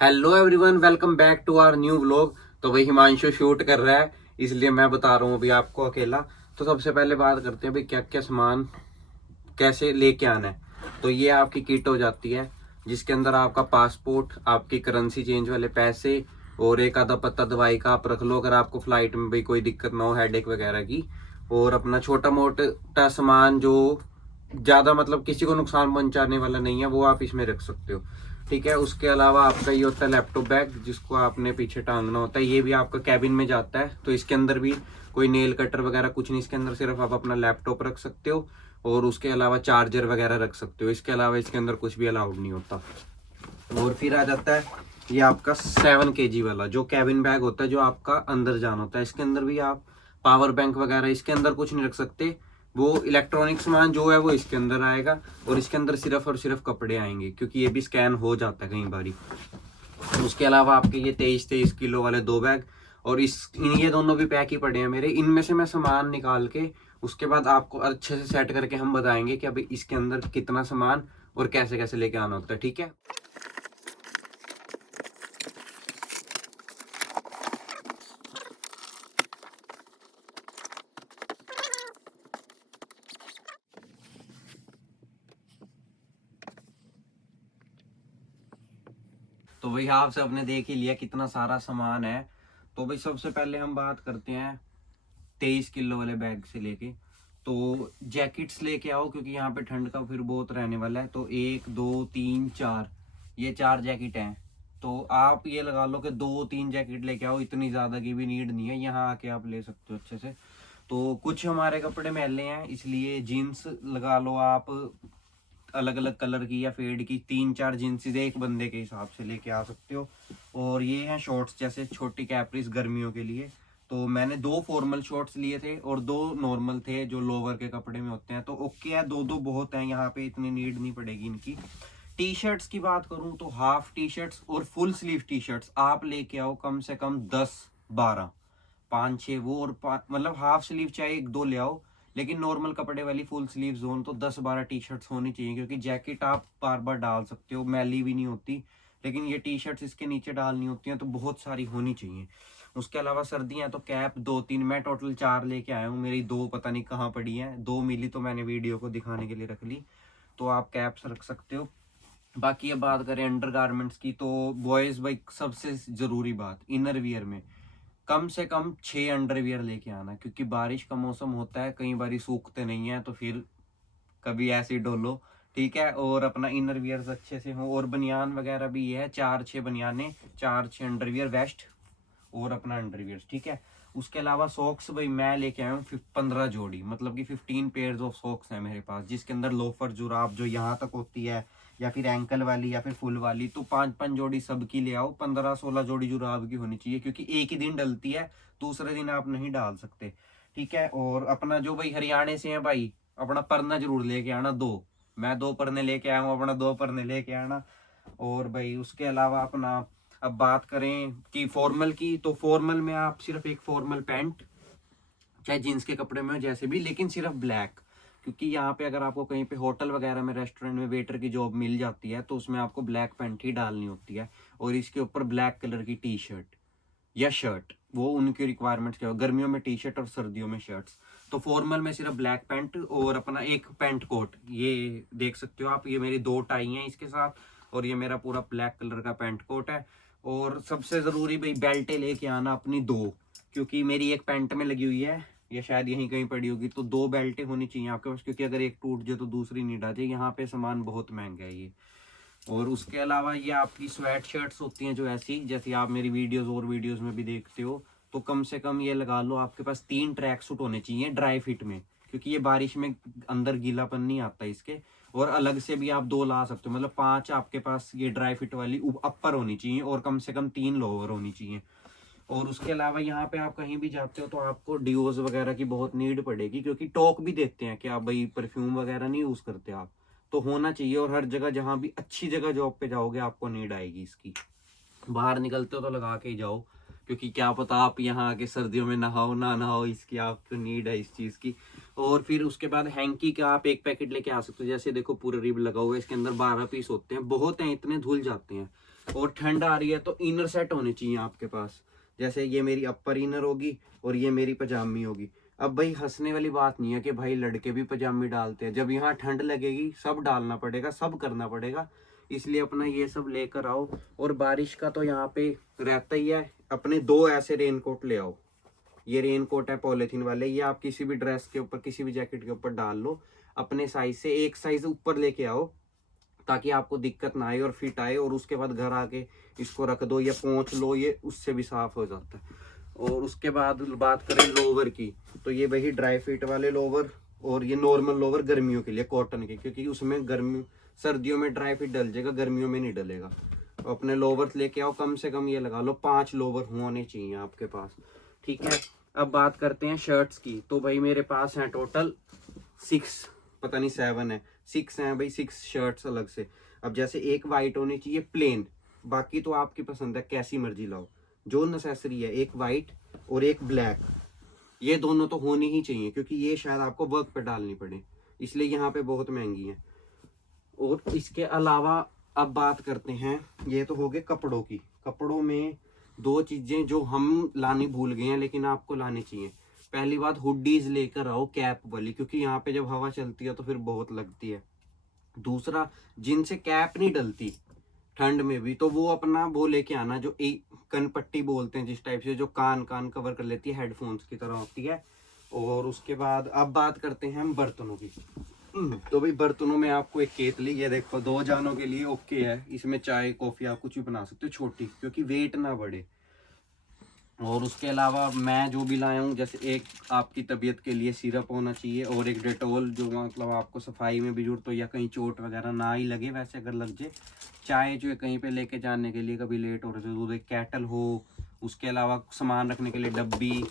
Hello everyone, welcome back to our new vlog. तो भाई Himanshu shoot कर रहा है, इसलिए मैं बता रहा हूँ अभी आपको अकेला। तो सबसे पहले बात करते हैं भाई क्या क्या सामान कैसे लेके आना है। तो ये आपकी किट हो जाती है, जिसके अंदर आपका पासपोर्ट, आपकी करेंसी चेंज वाले पैसे और एक आधा पत्ता दवाई का आप रख लो, अगर आपको फ्लाइट में भाई कोई दिक्कत ना हो हेडेक वगैरह की। और अपना छोटा मोटा सामान जो ज़्यादा मतलब किसी को नुकसान पहुंचाने वाला नहीं है, वो आप इसमें रख सकते हो। ठीक है। उसके अलावा आपका ये होता है लैपटॉप बैग, जिसको आपने पीछे टांगना होता है। ये भी आपका कैबिन में जाता है, तो इसके अंदर भी कोई नेल कटर वगैरह कुछ नहीं, इसके अंदर सिर्फ आप अपना लैपटॉप रख सकते हो और उसके अलावा चार्जर वगैरह रख सकते हो। इसके अलावा इसके अंदर कुछ भी अलाउड नहीं होता। और फिर आ जाता है ये आपका 7 kg वाला जो कैबिन बैग होता है, जो आपका अंदर जाना होता है। इसके अंदर भी आप पावर बैंक वगैरह इसके अंदर कुछ नहीं रख सकते। वो इलेक्ट्रॉनिक सामान जो है वो इसके अंदर आएगा, और इसके अंदर सिर्फ और सिर्फ कपड़े आएंगे, क्योंकि ये भी स्कैन हो जाता है कई बारी। उसके अलावा आपके ये 23-23 किलो वाले 2 बैग, और ये दोनों भी पैक ही पड़े हैं मेरे। इनमें से मैं सामान निकाल के उसके बाद आपको अच्छे से सेट करके हम बताएंगे कि अभी इसके अंदर कितना सामान और कैसे कैसे लेके आना होता है। ठीक है। तो भाई आपसे आपने देख ही लिया कितना सारा सामान है। तो भाई सबसे पहले हम बात करते हैं 23 किलो वाले बैग से लेके। तो जैकेट्स लेके आओ, क्योंकि यहाँ पे ठंड का फिर बहुत रहने वाला है। तो 1 2 3 4, ये 4 जैकेट हैं। तो आप ये लगा लो कि 2 3 जैकेट लेके आओ, इतनी ज्यादा की भी नीड नहीं है, यहाँ आके आप ले सकते हो अच्छे से। तो कुछ हमारे कपड़े मैले हैं, इसलिए जीन्स लगा लो आप अलग अलग कलर की या फेड की 3 4 जींसेस एक बंदे के हिसाब से लेके आ सकते हो। और ये हैं शॉर्ट्स, जैसे छोटी कैप्रीज गर्मियों के लिए। तो मैंने 2 फॉर्मल शॉर्ट्स लिए थे और 2 नॉर्मल थे जो लोअर के कपड़े में होते हैं। तो ओके है, दो दो बहुत हैं, यहाँ पे इतनी नीड नहीं पड़ेगी इनकी। टी शर्ट्स की बात करूं तो हाफ टी शर्ट्स और फुल स्लीव टी शर्ट्स आप लेके आओ कम से कम 10 12, 5 6 वो, और मतलब हाफ स्लीव चाहे 1 2 ले आओ, लेकिन नॉर्मल कपड़े वाली फुल स्लीव जोन तो 10 12 टी शर्ट्स होनी चाहिए, क्योंकि जैकेट आप बार बार डाल सकते हो, मैली भी नहीं होती। लेकिन ये टी शर्ट्स इसके नीचे डालनी होती हैं, तो बहुत सारी होनी चाहिए। उसके अलावा सर्दियां तो कैप 2 3, मैं टोटल 4 लेके आया हूँ, मेरी 2 पता नहीं कहाँ पड़ी हैं, 2 मिली तो मैंने वीडियो को दिखाने के लिए रख ली। तो आप कैप्स रख सकते हो। बाकी अब बात करें अंडर गारमेंट्स की, तो बॉयज भाई सबसे जरूरी बात, इनर वियर में कम से कम 6 अंडरवियर लेके आना, क्योंकि बारिश का मौसम होता है, कई बार सूखते नहीं है, तो फिर कभी ऐसे ही डोलो। ठीक है। और अपना इनर वियर्स अच्छे से हो, और बनियान वगैरह भी ये है 4 6 बनियाने, 4 6 अंडरवियर वेस्ट और अपना अंडरवियर। ठीक है। उसके अलावा सॉक्स भाई मैं लेके आया हूँ 15 जोड़ी, मतलब कि 15 पेयर्स ऑफ सॉक्स है मेरे पास, जिसके अंदर लोफर जुराब जो यहाँ तक होती है, या फिर एंकल वाली या फिर फुल वाली, तो 5 5 जोड़ी सबकी ले आओ। 15 16 जोड़ी जुराब की होनी चाहिए, क्योंकि एक ही दिन डलती है, दूसरे दिन आप नहीं डाल सकते। ठीक है। और अपना जो भाई हरियाणा से है भाई, अपना परना जरूर लेके आना 2। मैं 2 परने लेके आया हूँ, अपना 2 परने लेके आना। और भाई उसके अलावा अपना, अब बात करें कि फॉर्मल की, तो फॉर्मल में आप सिर्फ एक फॉर्मल पैंट, चाहे जीन्स के कपड़े में हो जैसे भी, लेकिन सिर्फ ब्लैक। क्योंकि यहाँ पे अगर आपको कहीं पे होटल वगैरह में रेस्टोरेंट में वेटर की जॉब मिल जाती है, तो उसमें आपको ब्लैक पैंट ही डालनी होती है, और इसके ऊपर ब्लैक कलर की टी शर्ट या शर्ट, वो उनकी रिक्वायरमेंट्स क्या हो, गर्मियों में टी शर्ट और सर्दियों में शर्ट्स। तो फॉर्मल में सिर्फ ब्लैक पैंट और अपना एक पैंट कोट, ये देख सकते हो आप, ये मेरी 2 टाई हैं इसके साथ, और ये मेरा पूरा ब्लैक कलर का पैंट कोट है। और सबसे जरूरी भाई बेल्टें लेके आना अपनी 2, क्योंकि मेरी एक पैंट में लगी हुई है, या शायद यहीं कहीं पड़ी होगी, तो 2 बेल्टें होनी चाहिए आपके पास, क्योंकि अगर एक टूट जाए तो दूसरी नहीं डाल जाए। यहाँ पे सामान बहुत महंगा है ये। और उसके अलावा ये आपकी स्वेट शर्ट्स होती हैं जो ऐसी, जैसे आप मेरी वीडियोस और वीडियोस में भी देखते हो, तो कम से कम ये लगा लो आपके पास 3 ट्रैक सूट होने चाहिए ड्राई फिट में, क्योंकि ये बारिश में अंदर गीलापन नहीं आता इसके। और अलग से भी आप 2 ला सकते हो, मतलब 5 आपके पास ये ड्राई फिट वाली अपर होनी चाहिए, और कम से कम 3 लोअर होनी चाहिए। और उसके अलावा यहाँ पे आप कहीं भी जाते हो तो आपको डिओज वगैरह की बहुत नीड पड़ेगी, क्योंकि टॉक भी देते हैं कि आप भाई परफ्यूम वगैरह नहीं यूज करते आप, तो होना चाहिए। और हर जगह जहाँ भी अच्छी जगह जॉब पे जाओगे आपको नीड आएगी इसकी, बाहर निकलते हो तो लगा के ही जाओ, क्योंकि क्या पता आप यहाँ आके सर्दियों में नहाओ ना नहाओ, इसकी आपको नीड है इस चीज की। और फिर उसके बाद हैंकी का आप एक पैकेट लेके आ सकते हो, जैसे देखो पूरा रिब लगा हुआ है, इसके अंदर 12 पीस होते हैं, बहुत हैं, इतने धुल जाते हैं। और ठंड आ रही है तो इनर सेट होने चाहिए आपके पास। जैसे ये मेरी अपर इनर होगी और ये मेरी पजामी होगी। अब भाई हंसने वाली बात नहीं है कि भाई लड़के भी पजामी डालते हैं, जब यहाँ ठंड लगेगी सब डालना पड़ेगा, सब करना पड़ेगा। इसलिए अपना ये सब लेकर आओ। और बारिश का तो यहाँ पे रहता ही है, अपने 2 ऐसे रेनकोट ले आओ। ये रेनकोट है पॉलिथीन वाले, ये आप किसी भी ड्रेस के ऊपर, किसी भी जैकेट के ऊपर डाल लो। अपने साइज से 1 साइज ऊपर लेके आओ ताकि आपको दिक्कत ना आए और फिट आए। और उसके बाद घर आके इसको रख दो या पोंछ लो, ये उससे भी साफ हो जाता है। और उसके बाद बात करें लोवर की, तो ये वही ड्राई फिट वाले लोवर और ये नॉर्मल लोवर गर्मियों के लिए कॉटन के, क्योंकि उसमें गर्मी सर्दियों में ड्राई फिट डल जाएगा, गर्मियों में नहीं डलेगा। तो अपने लोवर लेके आओ, कम से कम ये लगा लो 5 लोवर होने चाहिए आपके पास, ठीक है। अब बात करते हैं शर्ट्स की। तो भाई मेरे पास हैं टोटल 6, पता नहीं 7 है, 6 हैं भाई, 6 शर्ट्स अलग से। अब जैसे एक वाइट होनी चाहिए प्लेन, बाकी तो आपकी पसंद है, कैसी मर्जी लाओ। जो नेसेसरी है एक वाइट और एक ब्लैक, ये दोनों तो होनी ही चाहिए, क्योंकि ये शायद आपको वर्क पे डालनी पड़े, इसलिए यहाँ पे बहुत महंगी है। और इसके अलावा अब बात करते हैं, ये तो हो गए कपड़ों की। कपड़ों में 2 चीजें जो हम लानी भूल गए हैं लेकिन आपको लानी चाहिए। पहली बात, हुडीज लेकर आओ कैप वाली, क्योंकि यहाँ पे जब हवा चलती है तो फिर बहुत लगती है। दूसरा, जिनसे कैप नहीं डलती ठंड में भी, तो वो अपना वो लेके आना, जो एक कनपट्टी बोलते हैं जिस टाइप से, जो कान कवर कर लेती है, हेडफोन्स की तरह होती है। और उसके बाद अब बात करते हैं हम बर्तनों की। तो भाई बर्तनों में आपको एक केतली, ये देखो 2 जानों के लिए ओके है, इसमें चाय कॉफी आप कुछ भी बना सकते हो, छोटी, क्योंकि वेट ना बढ़े। और उसके अलावा मैं जो भी लाया हूँ, जैसे एक आपकी तबीयत के लिए सिरप होना चाहिए, और एक डेटोल, जो मतलब आपको सफाई में भी जरूरत हो या कहीं चोट वगैरह ना ही लगे, वैसे अगर लग जाए। चाय जो है कहीं पे लेके जाने के लिए, कभी लेट हो रहे थे तो एक कैटल हो। उसके अलावा सामान रखने के लिए डब्बी।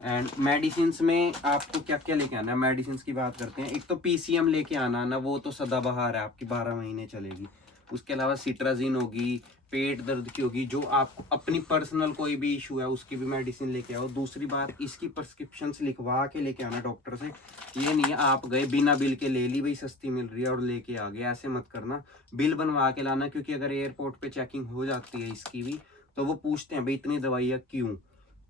एंड मेडिसिन में आपको क्या क्या लेके आना है, मेडिसिन की बात करते हैं। एक तो पीसीएम लेके आना ना, वो तो सदाबहार है, आपकी 12 महीने चलेगी। उसके अलावा सिट्राजिन होगी, पेट दर्द की होगी, जो आपको अपनी पर्सनल कोई भी इशू है उसकी भी मेडिसिन लेके आओ। दूसरी बात, इसकी प्रिस्क्रिप्शन लिखवा के लेके आना डॉक्टर से। ये नहीं है आप गए बिना बिल के ले ली, भाई सस्ती मिल रही है और लेके आ गए, ऐसे मत करना। बिल बनवा के लाना, क्योंकि अगर एयरपोर्ट पे चेकिंग हो जाती है इसकी भी, तो वो पूछते हैं भाई इतनी दवाइयाँ क्यों।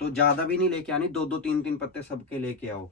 तो ज़्यादा भी नहीं लेके आनी, 2-2 3-3 पत्ते सबके लेके आओ।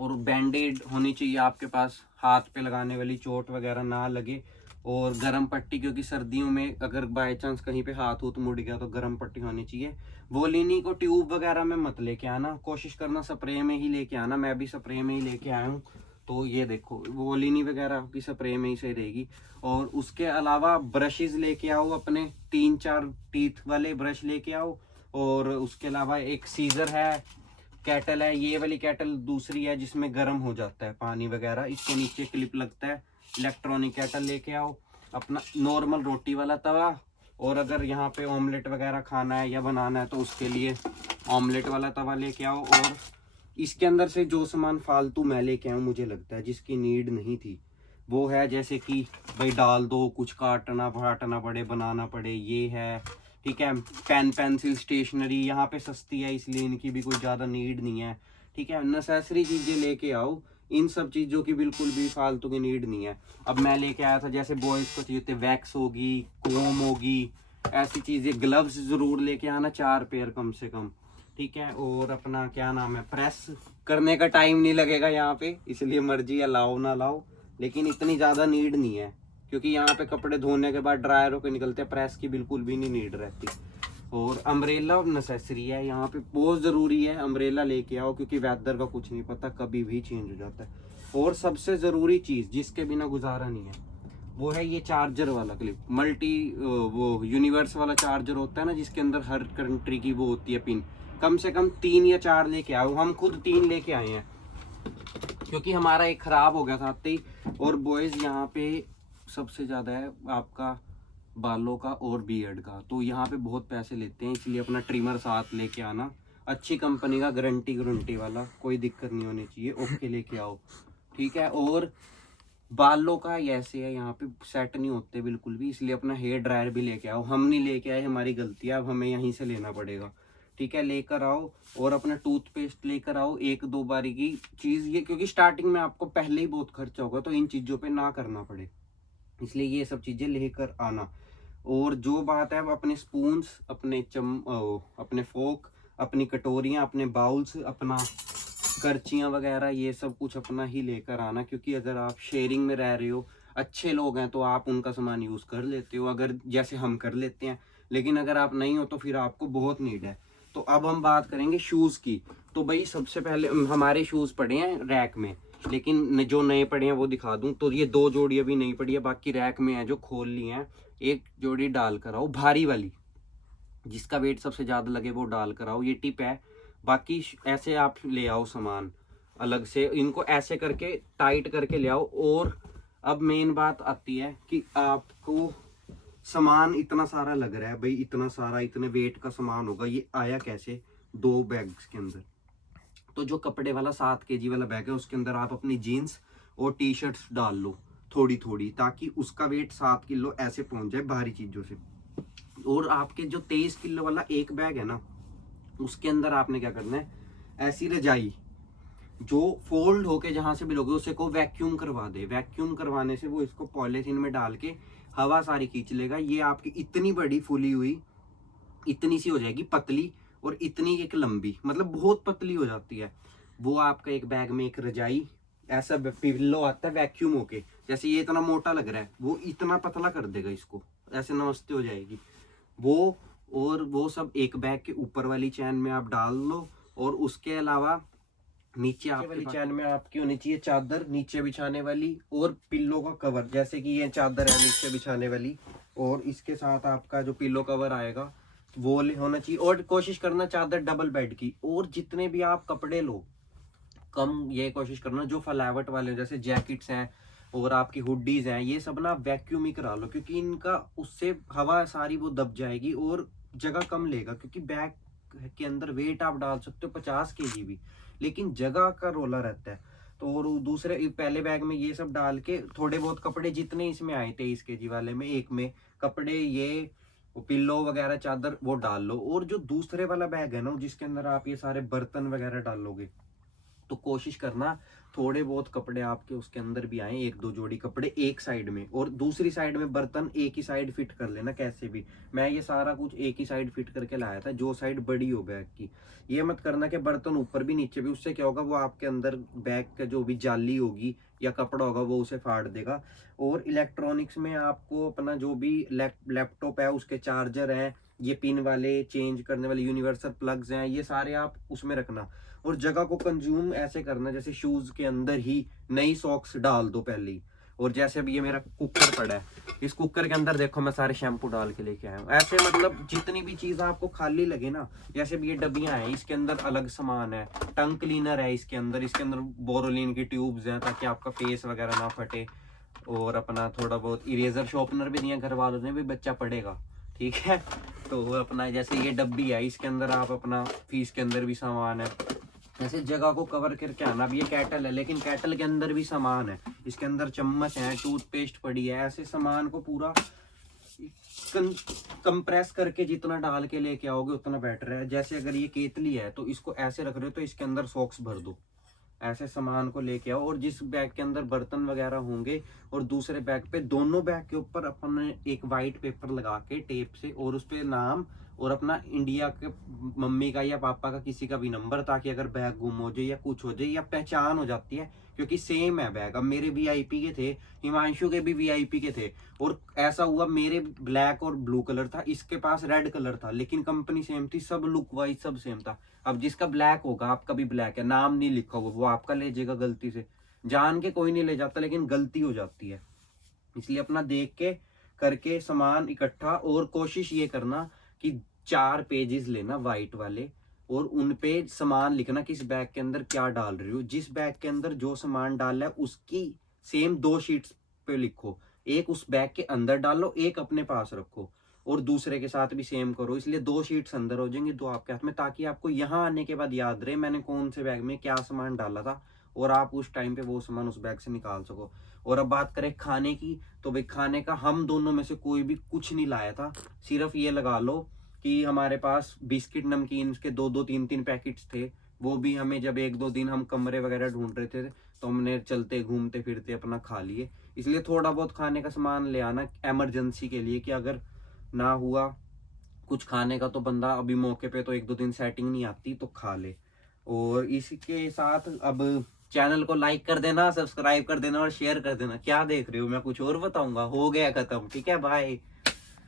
और बैंडेड होनी चाहिए आपके पास, हाथ पे लगाने वाली, चोट वगैरह ना लगे। और गर्म पट्टी, क्योंकि सर्दियों में अगर बाय चांस कहीं पे हाथ हुथ मुड़ गया तो गर्म पट्टी होनी चाहिए। वोलिनी को ट्यूब वगैरह में मत लेके आना, कोशिश करना स्प्रे में ही लेके आना। मैं भी स्प्रे में ही लेके आया हूँ, तो ये देखो वोलिनी वगैरह की स्प्रे में ही सही रहेगी। और उसके अलावा ब्रशेज लेके आओ, अपने 3-4 टीथ वाले ब्रश लेके आओ। और उसके अलावा एक सीजर है, कैटल है, ये वाली कैटल दूसरी है जिसमें गर्म हो जाता है पानी वगैरह, इसके नीचे क्लिप लगता है। इलेक्ट्रॉनिक कैटल लेके आओ। अपना नॉर्मल रोटी वाला तवा, और अगर यहाँ पे ऑमलेट वगैरह खाना है या बनाना है तो उसके लिए ऑमलेट वाला तवा लेके आओ। और इसके अंदर से जो सामान फालतू मैं लेके आऊँ, मुझे लगता है जिसकी नीड नहीं थी, वो है जैसे कि भाई डाल दो, कुछ काटना फाटना पड़े, बनाना पड़े, ये है, ठीक है। पेन पेंसिल स्टेशनरी यहाँ पे सस्ती है, इसलिए इनकी भी कोई ज़्यादा नीड नहीं है, ठीक है। नेसेसरी चीज़ें लेके आओ, इन सब चीज़ों की बिल्कुल भी फालतू की नीड नहीं है। अब मैं लेके आया था, जैसे बॉयज़ को चाहिए थे, वैक्स होगी, कोम होगी, ऐसी चीज़ें। ग्लव्स ज़रूर लेके आना, 4 पेयर कम से कम, ठीक है। और अपना क्या नाम है, प्रेस करने का टाइम नहीं लगेगा यहाँ पे, इसलिए मर्जी है लाओ ना लाओ, लेकिन इतनी ज़्यादा नीड नहीं है, क्योंकि यहाँ पे कपड़े धोने के बाद ड्रायर होकर निकलते हैं, प्रेस की बिल्कुल भी नहीं नीड रहती। और अम्ब्रेला नेसेसरी है यहाँ पे, बहुत ज़रूरी है, अम्ब्रेला लेके आओ, क्योंकि वेदर का कुछ नहीं पता, कभी भी चेंज हो जाता है। और सबसे ज़रूरी चीज़ जिसके बिना गुजारा नहीं है, वो है ये चार्जर वाला क्लिप। मल्टी वो यूनिवर्स वाला चार्जर होता है ना, जिसके अंदर हर कंट्री की वो होती है पिन। कम से कम 3 या 4 लेके आओ, हम खुद 3 लेके आए हैं, क्योंकि हमारा एक ख़राब हो गया था आते ही। और बॉयज़ यहाँ पे सबसे ज़्यादा है आपका बालों का और बियर्ड का, तो यहाँ पे बहुत पैसे लेते हैं, इसलिए अपना ट्रिमर साथ लेके आना, अच्छी कंपनी का, गारंटी वाला, कोई दिक्कत नहीं होनी चाहिए, ओके लेके आओ, ठीक है। और बालों का ऐसे है, यहाँ पे सेट नहीं होते बिल्कुल भी, इसलिए अपना हेयर ड्रायर भी लेके आओ। हम नहीं लेके आए, हमारी गलती है, अब हमें यहीं से लेना पड़ेगा, ठीक है, लेकर आओ। और अपना टूथपेस्ट लेकर आओ, 1-2 बारी की चीज़ ये, क्योंकि स्टार्टिंग में आपको पहले ही बहुत खर्चा होगा, तो इन चीज़ों पे ना करना पड़े, इसलिए ये सब चीज़ें लेकर आना। और जो बात है अपने स्पून्स, अपने फोक, अपनी कटोरियाँ, अपने बाउल्स, अपना करचियाँ वगैरह, ये सब कुछ अपना ही लेकर आना, क्योंकि अगर आप शेयरिंग में रह रहे हो, अच्छे लोग हैं तो आप उनका सामान यूज़ कर लेते हो, अगर जैसे हम कर लेते हैं, लेकिन अगर आप नहीं हो तो फिर आपको बहुत नीड है। तो अब हम बात करेंगे शूज़ की। तो भाई सबसे पहले हमारे शूज़ पड़े हैं रैक में, लेकिन जो नए पड़े हैं वो दिखा दूं तो ये 2 जोड़ी अभी नहीं पड़ी है, बाकी रैक में है जो खोल ली हैं। एक जोड़ी डाल कर आओ भारी वाली, जिसका वेट सबसे ज़्यादा लगे वो डाल कर आओ, ये टिप है। बाकी ऐसे आप ले आओ सामान अलग से, इनको ऐसे करके टाइट करके ले आओ। और अब मेन बात आती है कि आपको सामान इतना सारा लग रहा है भाई, इतना सारा, इतने वेट का सामान होगा, ये आया कैसे 2 बैग्स के अंदर? तो जो कपड़े वाला 7 kg वाला बैग है उसके अंदर आप अपनी जीन्स और टी शर्ट्स डाल लो थोड़ी थोड़ी, ताकि उसका वेट 7 किलो ऐसे पहुंच जाए भारी चीजों से। और आपके जो 23 किलो वाला एक बैग है ना, उसके अंदर आपने क्या करना है, ऐसी रजाई जो फोल्ड होके जहां से भी लोगे उसे को वैक्यूम करवा दे। वैक्यूम करवाने से वो इसको पॉलिथीन में डाल के हवा सारी खींच लेगा। ये आपकी इतनी बड़ी फूली हुई इतनी सी हो जाएगी पतली, और इतनी एक लंबी, मतलब बहुत पतली हो जाती है वो। आपका एक बैग में एक रजाई ऐसा पिल्लो आता है वैक्यूम होके, जैसे ये इतना मोटा लग रहा है वो इतना पतला कर देगा इसको, ऐसे नमस्ते हो जाएगी वो। और वो सब एक बैग के ऊपर वाली चैन में आप डाल लो। और उसके अलावा नीचे आपके वाली चैन में आपकी होनी चाहिए चादर नीचे बिछाने वाली, और पिल्लो का कवर, जैसे कि ये चादर है नीचे बिछाने वाली, और इसके साथ आपका जो पिल्लो कवर आएगा वो होना चाहिए। और कोशिश करना चादर डबल बेड की। और जितने भी आप कपड़े लो कम ये कोशिश करना जो फलावट वाले, जैसे जैकेट्स हैं और आपकी हुडीज हैं, ये सब ना वैक्यूम ही करा लो, क्योंकि इनका उससे हवा सारी वो दब जाएगी और जगह कम लेगा। क्योंकि बैग के अंदर वेट आप डाल सकते हो 50 kg भी, लेकिन जगह का रोला रहता है। तो और दूसरे पहले बैग में ये सब डाल के थोड़े बहुत कपड़े जितने इसमें आए 23 kg वाले में, एक में कपड़े, ये पिल्लो वगैरह चादर वो डाल लो। और जो दूसरे वाला बैग है ना जिसके अंदर आप ये सारे बर्तन वगैरह डालोगे, तो कोशिश करना थोड़े बहुत कपड़े आपके उसके अंदर भी आए, 1-2 जोड़ी कपड़े एक साइड में, और दूसरी साइड में बर्तन एक ही साइड फिट कर लेना कैसे भी। मैं ये सारा कुछ एक ही साइड फिट करके लाया था, जो साइड बड़ी हो बैग की। ये मत करना कि बर्तन ऊपर भी नीचे भी, उससे क्या होगा वो आपके अंदर बैग का जो भी जाली होगी या कपड़ा होगा वो उसे फाड़ देगा। और इलेक्ट्रॉनिक्स में आपको अपना जो भी लैपटॉप है उसके चार्जर हैं, ये पिन वाले चेंज करने वाले यूनिवर्सल प्लग्स हैं, ये सारे आप उसमें रखना। और जगह को कंज्यूम ऐसे करना जैसे शूज के अंदर ही नई सॉक्स डाल दो पहले ही। और जैसे अभी ये मेरा कुकर पड़ा है, इस कुकर के अंदर देखो मैं सारे शैम्पू डाल के लेके आया हूँ। ऐसे मतलब जितनी भी चीज आपको खाली लगे ना, जैसे भी ये डब्बियां हैं इसके अंदर अलग सामान है, टंग क्लीनर है इसके अंदर बोरोलिन की ट्यूब्स हैं ताकि आपका फेस वगैरह ना फटे। और अपना थोड़ा बहुत इरेजर शॉर्पनर भी दिया घर वालों ने भी, बच्चा पढ़ेगा ठीक है। तो अपना जैसे ये डब्बी है इसके अंदर आप अपना फीस के अंदर भी सामान है, ऐसे जगह को कवर करके आना। अब ये कैटल है लेकिन कैटल के अंदर भी सामान है, इसके अंदर चम्मच है, टूथपेस्ट पड़ी है, ऐसे सामान को पूरा कंप्रेस करके जितना डाल के लेके आओगे उतना बेटर है। जैसे अगर ये केतली है तो इसको ऐसे रख रहे हो तो इसके अंदर सॉक्स भर दो, ऐसे सामान को लेके आओ। और जिस बैग के अंदर बर्तन वगैरह होंगे और दूसरे बैग पे, दोनों बैग के ऊपर अपन एक वाइट पेपर लगा के टेप से, और उस पे नाम और अपना इंडिया के मम्मी का या पापा का किसी का भी नंबर, ताकि अगर बैग गुम हो जाए या कुछ हो जाए या पहचान हो जाती है, क्योंकि सेम है बैग। अब मेरे वीआईपी के थे, हिमांशु के भी वीआईपी के थे, और ऐसा हुआ मेरे ब्लैक और ब्लू कलर था, इसके पास रेड कलर था, लेकिन कंपनी सेम थी, सब लुक वाइज सब सेम था। अब जिसका ब्लैक होगा, आपका भी ब्लैक है, नाम नहीं लिखा होगा, वो आपका ले जाएगा गलती से, जान के कोई नहीं ले जाता लेकिन गलती हो जाती है। इसलिए अपना देख के करके सामान इकट्ठा। और कोशिश ये करना कि 4 पेजेस लेना वाइट वाले, और उन पे सामान लिखना किस बैग के अंदर क्या डाल रही हो। जिस बैग के अंदर जो सामान डाला है उसकी सेम 2 शीट्स पे लिखो, एक उस बैग के अंदर डालो, एक अपने पास रखो, और दूसरे के साथ भी सेम करो। इसलिए 2 शीट्स अंदर हो जाएंगी, 2 आपके हाथ में, ताकि आपको यहाँ आने के बाद याद रहे मैंने कौन से बैग में क्या सामान डाला था, और आप उस टाइम पे वो सामान उस बैग से निकाल सको। और अब बात करें खाने की, तो भाई खाने का हम दोनों में से कोई भी कुछ नहीं लाया था। सिर्फ ये लगा लो कि हमारे पास बिस्किट नमकीन के 2-2 3-3 पैकेट्स थे, वो भी हमें जब 1-2 दिन हम कमरे वगैरह ढूंढ रहे थे तो हमने चलते घूमते फिरते अपना खा लिए। इसलिए थोड़ा बहुत खाने का सामान ले आना इमरजेंसी के लिए, कि अगर ना हुआ कुछ खाने का तो बंदा अभी मौके पे तो 1-2 दिन सेटिंग नहीं आती तो खा ले। और इसके साथ अब चैनल को लाइक कर देना, सब्सक्राइब कर देना और शेयर कर देना। क्या देख रहे हो, मैं कुछ और बताऊंगा? हो गया खत्म। ठीक है, बाय।